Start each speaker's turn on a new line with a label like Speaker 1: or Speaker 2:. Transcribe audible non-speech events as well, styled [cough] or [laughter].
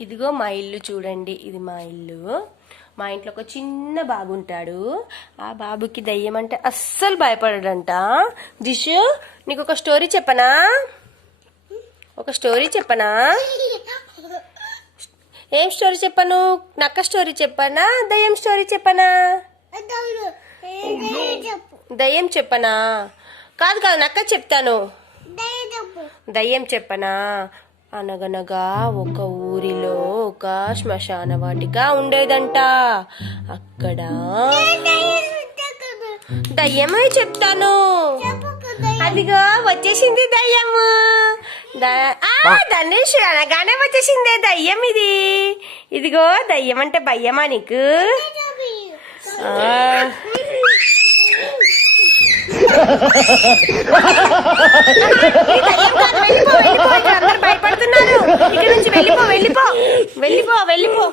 Speaker 1: ఇదిగో మా ఇల్లు చూడండి ఇది మా ఇల్లు. మా ఇంట్లో ఒక చిన్న బాబు ఉంటాడు. ఆ బాబుకి దయ్యం అంటే అస్సలు భయపడడంట. దిషు నీకు ఒక స్టోరీ చెప్పనా? ఒక స్టోరీ చెప్పనా? ఏం స్టోరీ చెప్పను? నక్క స్టోరీ చెప్పనా? దయ్యం స్టోరీ చెప్పనా? దయ్యం చెప్పనా? కాదు కాదు నక్క చెప్తాను. దయ్యం చెప్పనా? అనగనగా ఒక ఊరిలో ఒక శ్మశాన వాటిక ఉండేదంట. అక్కడ దయ్యమే చెప్తాను. అదిగో వచ్చేసింది దయ్యము. ధనుష్ అనగానే వచ్చేసిందే దయ్యం ఇది. ఇదిగో దయ్యం అంటే భయ్యమా నీకు? ఆ. [laughs] ఇది దయ్యం కాదు, వెళ్ళిపో, వెళ్ళిపో, ఇక్కడ అందరూ భయపడుతున్నారు ఇక్కడ నుంచి వెళ్ళిపో వెళ్ళిపో వెళ్ళిపో వెళ్ళిపో.